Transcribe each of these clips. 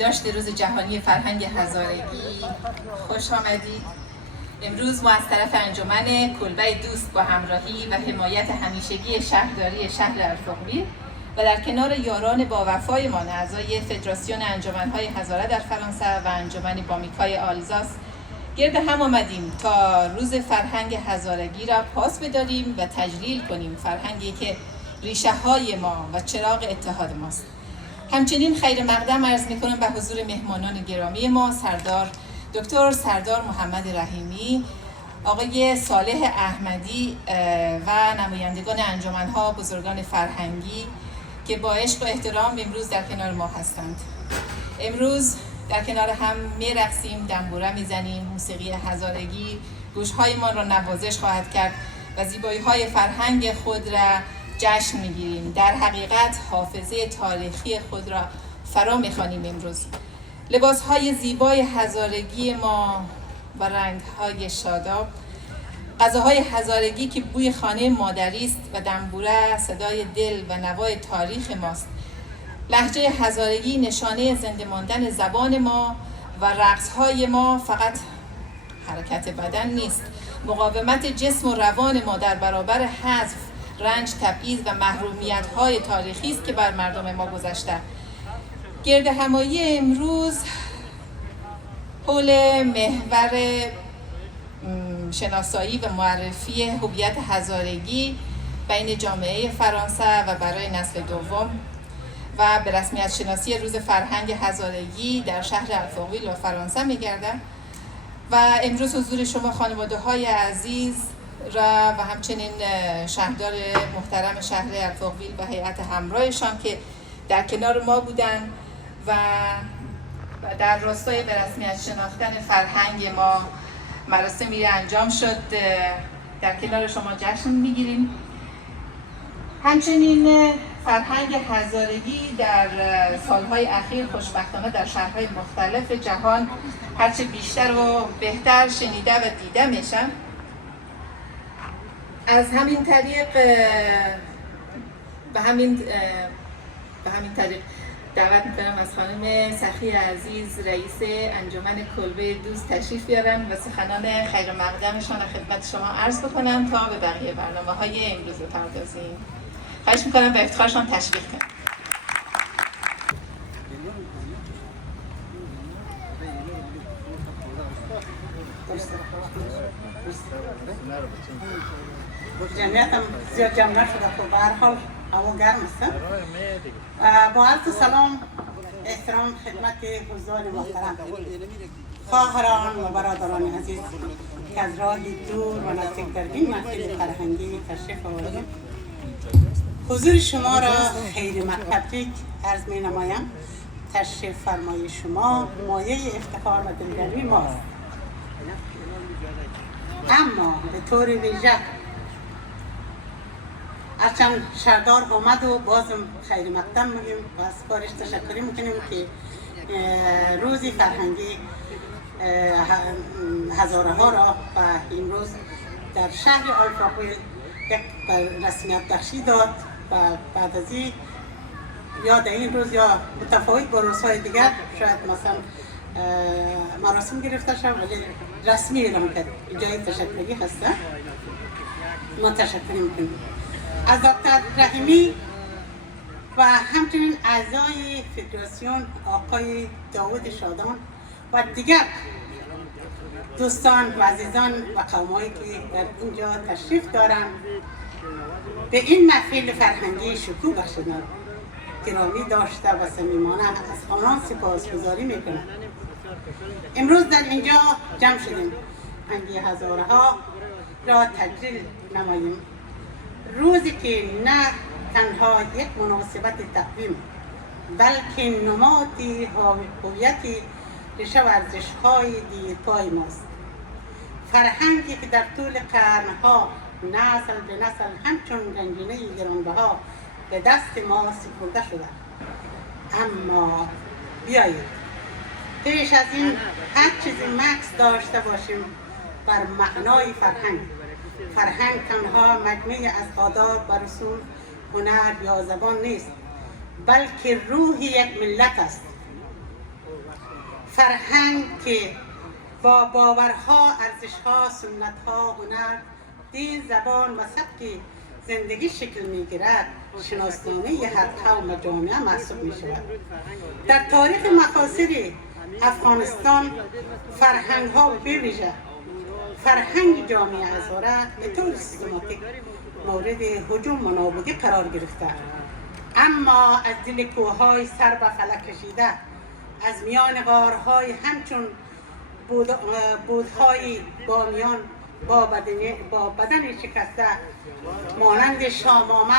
بهداشت روز جهانی فرهنگ هزارگی خوش آمدید. امروز ما از طرف انجمن کلبه دوست با همراهی و حمایت همیشگی شهرداری شهر الفقوی و در کنار یاران با وفایمان اعضای فدراسیون انجمن‌های هزاره در فرانسه و انجمن بامیکای آلزاس گرد هم آمدیم تا روز فرهنگ هزارگی را پاس بداریم و تجلیل کنیم، فرهنگی که ریشه های ما و چراغ اتحاد ماست. همچنین خیر مقدم عرض می‌کنم به حضور مهمانان گرامی ما، دکتر سردار محمد رحیمی، آقای صالح احمدی و نمایندگان انجمن‌ها، بزرگان فرهنگی که با عشق و احترام امروز در کنار ما هستند. امروز در کنار هم می‌رقصیم، دنبوره می‌زنیم، موسیقی هزارگی گوش‌هایمان را نوازش خواهد کرد و زیبایی‌های فرهنگ خود را جشن می‌گیریم. در حقیقت حافظه تاریخی خود را فرا می‌خوانیم. امروز لباس‌های زیبای هزارگی ما و رنگ‌های شاداب، غذاهای هزارگی که بوی خانه مادری است و دنبوره صدای دل و نوای تاریخ ماست. لهجه هزارگی نشانه زنده ماندن زبان ما و رقص‌های ما فقط حرکت بدن نیست، مقاومت جسم و روان ما در برابر حذف، رنج، تبعیض و محرومیت‌های تاریخی است که بر مردم ما گذشته. گرد همایی امروز حول محور شناسایی و معرفی هویت هزارگی بین جامعه فرانسه و برای نسل دوم و به رسمیت شناسی روز فرهنگ هزارگی در شهر الفقویل و فرانسه می‌گردد و امروز حضور شما خانواده‌های عزیز را و همچنین شهردار محترم شهر الفقویل و هیئت همراهشان که در کنار ما بودند و در راستای به رسمیت شناختن فرهنگ ما مراسمی انجام شد، در کنار شما جشن میگیریم. همچنین فرهنگ هزارگی در سالهای اخیر خوشبختانه در شهرهای مختلف جهان هرچه بیشتر و بهتر شنیده و دیده میشه. از همین طریق به همین طریق دعوت میکنم از خانم سخی عزیز، رئیس انجمن کلبه دوست تشریف بیارن و سخنان خیر مقدمشان را خدمت شما عرض بکنم تا به بقیه برنامه‌های امروز بپردازیم. خواهش میکنم به افتخارشان تشویق کنم. جمعیت هم زیاد جمع نشده، خب به هر حال هوا گرم است. با عرض سلام احترام خدمت حضار محترم، خواهران و برادران عزیز که از راه دور و نزدیک در این محفل فرهنگی تشریف آوردید، حضور شما را خیر تبریک عرض می نمایم. تشریف فرمای شما مایه افتخار و دلگرمی ماست. اما به طور ویژه هرچند شهردار آمد و بازم خیر مقدم میگیم و از کارش تشکر میکنیم که روزی فرهنگی هزاره ها را و امروز در شهر الفقویل یک رسمیت بخشی داد و بعد از این یا در این روز یا متفاوت با روزهای دیگر شاید مثلا مراسم گرفته شد ولی رسمی اعلام کرد. جای تشکری هسته، ما تشکر میکنیم از دکتر رحیمی و همچنین اعضای فدراسیون آقای داود شادان و دیگر دوستان و عزیزان و قومایی که در اینجا تشریف دارند به این محفل فرهنگی شکوه بخشیدن گرامی داشته و صمیمانه از آنان سپاسگزاری میکنم. امروز در اینجا جمع شدیم فرهنگ هزاره ها را تجلیل نماییم، روزی که نه تنها یک مناسبت تقویم بلکه نماد هویت ریشه و ارزش‌های دیرپای ماست. فرهنگی که در طول قرنها نسل به نسل همچون گنجینه گرانبها به دست ما سپرده شده. اما بیایید پیش از این هر چیزی مکس داشته باشیم بر معنای فرهنگ. فرهنگ تنها مجموعی از آداب و رسوم، هنر یا زبان نیست، بلکه روح یک ملت است. فرهنگ که با باورها، ارزشها، سنتها، هنر، دین، زبان و سبک زندگی شکل میگیرد شناسنامه هر قوم و جامعه محسوب می شود. در تاریخ مفاصل افغانستان فرهنگ ها به ویژه فرهنگ جامعه هزاره به طور سیستماتیک مورد هجوم و نابودی قرار گرفته، اما از دل کوههای سر به فلک کشیده، از میان غارهای همچون بودهای بامیان با بدن شکسته مانند شامامه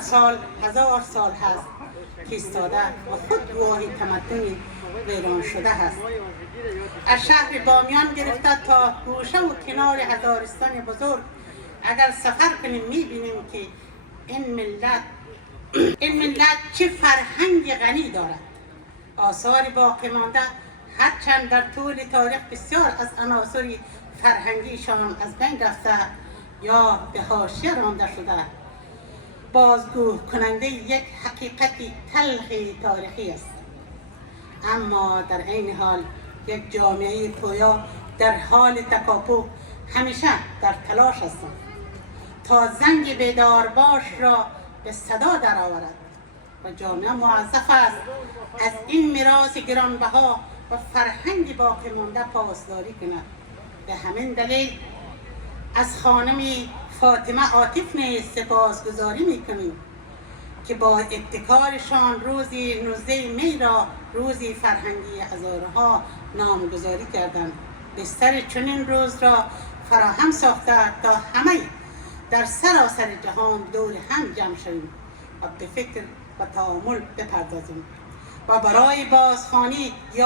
سال 1000 سال هست که ایستاده و خود گواه تمدن ویران شده هست. از شهر بامیان گرفته تا گوشه و کنار هزارستان بزرگ اگر سفر کنیم میبینیم که این ملت چه فرهنگ غنی دارد. آثار باقی مانده هرچند در طول تاریخ بسیار از عناصر فرهنگیشان از بین رفته یا به حاشیه رانده شده، بازگو کننده یک حقیقت تلخ تاریخی است. اما در این حال یک جامعه پویا در حال تکاپو همیشه در تلاش هستند تا زنگ بیدار باش را به صدا درآورد و جامعه موظف است از این میراث گرانبها و فرهنگ باقی مانده پاسداری کند. به همین دلیل از خانم فاطمه عاطف نیز سپاسگزاری میکنیم که با ابتکارشان روز 19 می را روز فرهنگی هزارها نامگذاری کردند. بستر چنین روز را فراهم ساخته تا همه در سراسر جهان دور هم جمع شویم و به فکر و تأمل بپردازیم و برای بازخوانی یا